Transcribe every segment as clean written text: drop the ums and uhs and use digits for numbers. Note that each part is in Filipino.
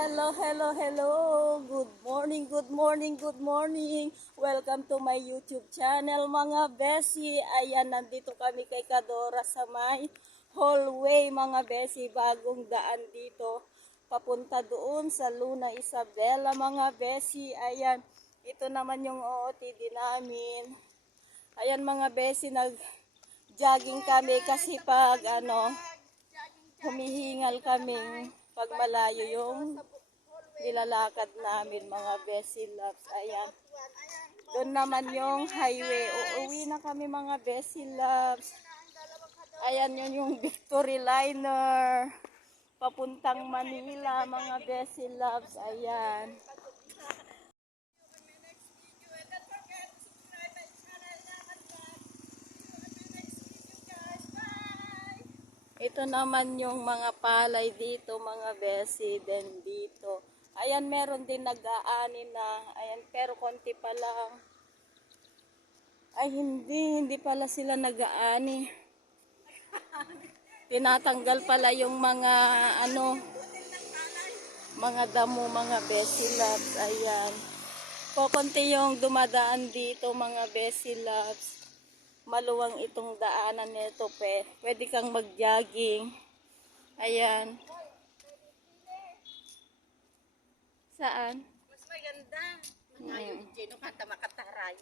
Hello, hello, hello. Good morning, good morning, good morning. Welcome to my YouTube channel, mga besi. Ayan, nandito kami kay Kadora sa may hallway, mga besi. Bagong daan dito. Papunta doon sa Luna Isabela, mga besi. Ayan, ito naman yung OOTD namin. Ayan, mga besi, nag-jogging kami kasi pag humihingal kaming pag malayo yung nilalakad namin, mga besi loves. Ayan. Doon naman yung highway. Uuwi na kami, mga besi loves. Ayan, yun yung Victory Liner. Papuntang Manila, mga besi loves. Ayan. Ito naman yung mga palay dito, mga besi, then dito. Ayan, meron din nag-aani na. Ayan, pero konti pa lang. Ay, hindi pala sila nag-aani. Tinatanggal pala yung mga, mga damo, mga besi loves. Ayan. Konti yung dumadaan dito, mga besi loves. Maluwang itong daanan nito, pwede kang mag-jogging. Ayan. Saan? Mas maganda. Ngayon, Gino, kanta makataray.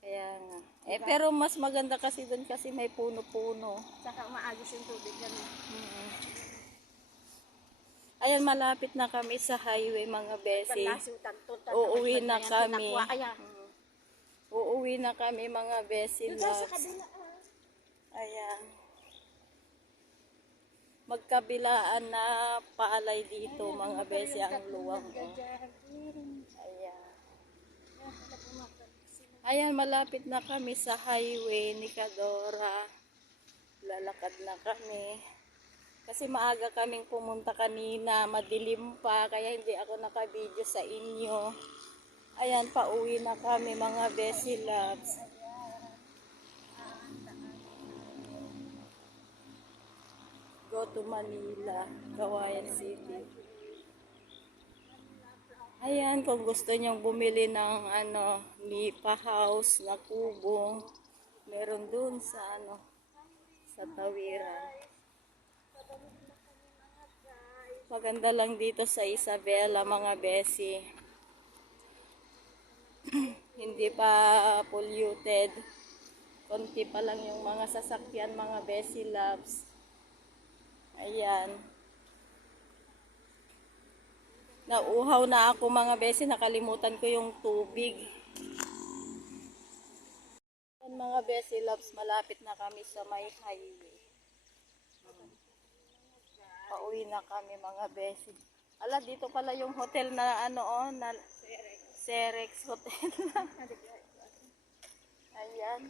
Kaya nga. Pero mas maganda kasi doon kasi may puno-puno. Saka maagos yung tubig yan. Ayan, malapit na kami sa highway, mga besi. Uuwi na kami. Uuwi na kami, mga besi loves. Ayan. Magkabilaan na paalay dito, mga besi, ang luwang. Ayan. Ayan, malapit na kami sa highway ni Kadora. Lalakad na kami. Kasi maaga kaming pumunta kanina, madilim pa, kaya hindi ako naka-video sa inyo. Ayan, pauwi na kami, mga besi loves. Go to Manila, Cagayan City. Ayan, kung gusto nyong bumili ng nipa house na kubo, meron dun sa sa Tawiran. Maganda lang dito sa Isabela, mga besi. Hindi pa polluted. Konti pa lang yung mga sasakyan, mga besi loves. Ayan. Nauhaw na ako, mga besi. Nakalimutan ko yung tubig. Ayan, mga besi loves, malapit na kami sa may highway. Pauwi na kami, mga besi. Ala, dito pala yung hotel na na Cerex Hotel. Ayan.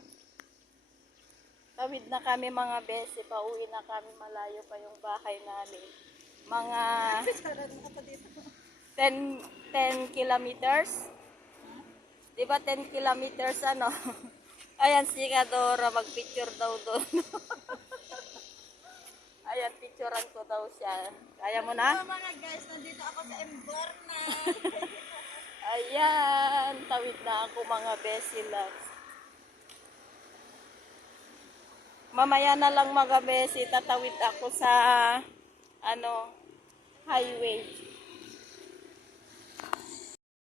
Tawid na kami, mga besi. Pauwi na kami. Malayo pa yung bahay namin. Mga 10 kilometers. Diba 10 kilometers Ayan, si Kadora. Mag-picture daw doon. Ayan, picturean ko daw siya. Kaya mo na? Mga guys, nandito ako sa Emborna. Ayan, tawid na ako, mga besi loves. Mamaya na lang, mga besi, tatawid ako sa highway.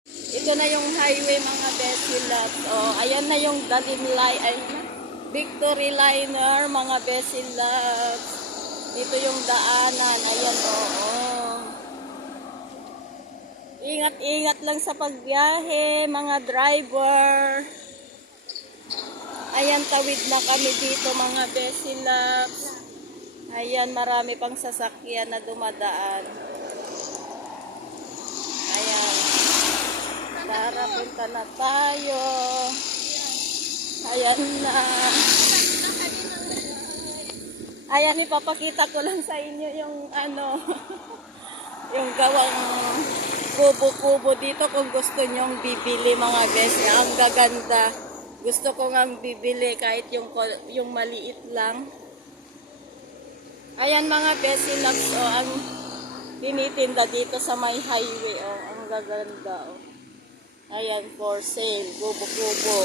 Ito na yung highway, mga besi loves. Oh, ayan na yung Victory Liner, mga besi loves. Dito yung daanan. Ayan, Ingat-ingat lang sa pagbiyahe, mga driver. Ayan, tawid na kami dito, mga besi loves. Ayan, marami pang sasakyan na dumadaan. Ayan. Tara, punta na tayo. Ayan na. Ayan, ipapakita ko lang sa inyo yung yung gawang kubo-kubo dito kung gusto nyong bibili, mga besi. Ang gaganda. Gusto ko nga bibili kahit yung maliit lang. Ayan, mga besi loves, tinitinda dito sa may highway. Oh, ang gaganda. Oh. Ayan, for sale. Kubo-kubo.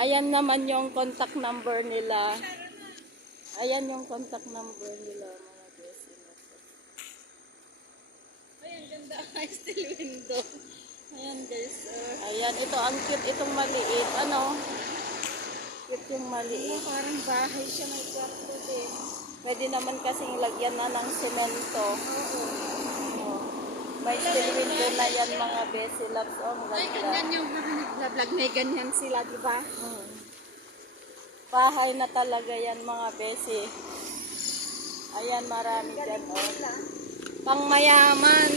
Ayan naman yung contact number nila. Ayan yung contact number nila, mga besi. Ay, ang ganda. Ay, still window. Ayan guys. Ayan, ito ang cute itong maliit. Ano? Cute yung maliit. Parang bahay siya, may kwarto din. Pwede naman kasing lagyan na ng semento. Oh. May steel window na yan, mga besi loves. Oh, ang Ay, ganda. ganyan yung mga nagbablog. May ganyan sila, di ba? Bahay na talaga yan, mga besi. Ayan, marami dyan. Oh. Pang mayaman.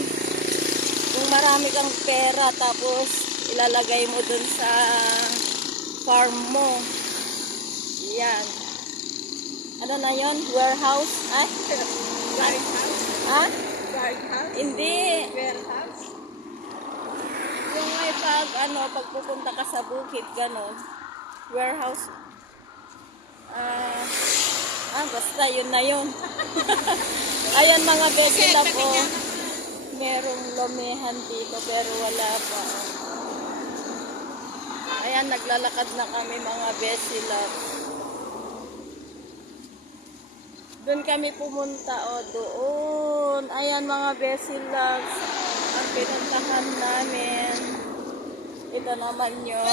Kung marami kang pera, tapos ilalagay mo dun sa farm mo. Yan. Ano na yon? Warehouse? Ay? Guardhouse? Ha? Guardhouse? Hindi. Warehouse? Yung may pag pupunta ka sa bukid, ganon. Warehouse. Basta yun na yun. Ayan, mga besi love, oh. Merong lomehan dito, pero wala pa. Ayan, naglalakad na kami, mga besi love. Doon kami pumunta, o doon. Ayan, mga besi loves. Ang pinuntahan namin. Ito naman yung...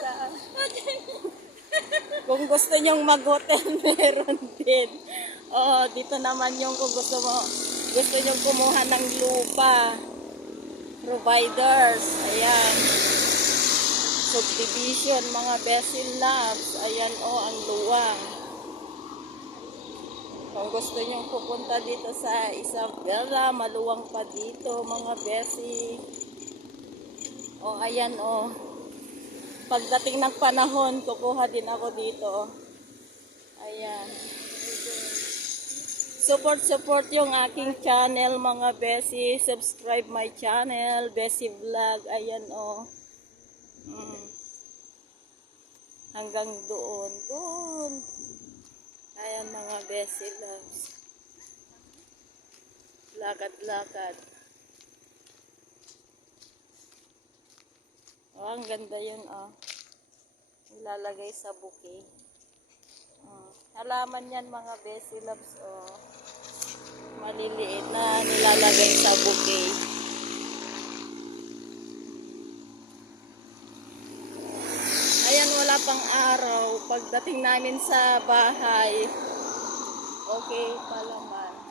Saan? Kung gusto nyong mag-hotel, meron din. Oo, dito naman yung kung gusto nyong kumuha ng lupa. Providers. Ayan. Subdivision, mga besi loves. Ayan, ang luwang. Kung gusto nyo pupunta dito sa Isabela, maluwang pa dito, mga besi. Ayan, Pagdating ng panahon, kukuha din ako dito. Ayan. Support yung aking channel, mga besi. Subscribe my channel, Besi Vlog. Ayan, Hanggang doon. Doon. Ayan, mga besi loves. Lakad-lakad. Ang ganda yun, Ilalagay sa bouquet. Halaman yan, mga besi loves, Maliliit na nilalagay sa bouquet. Ayan, wala pang araw. Pagdating namin sa bahay, okay pa naman.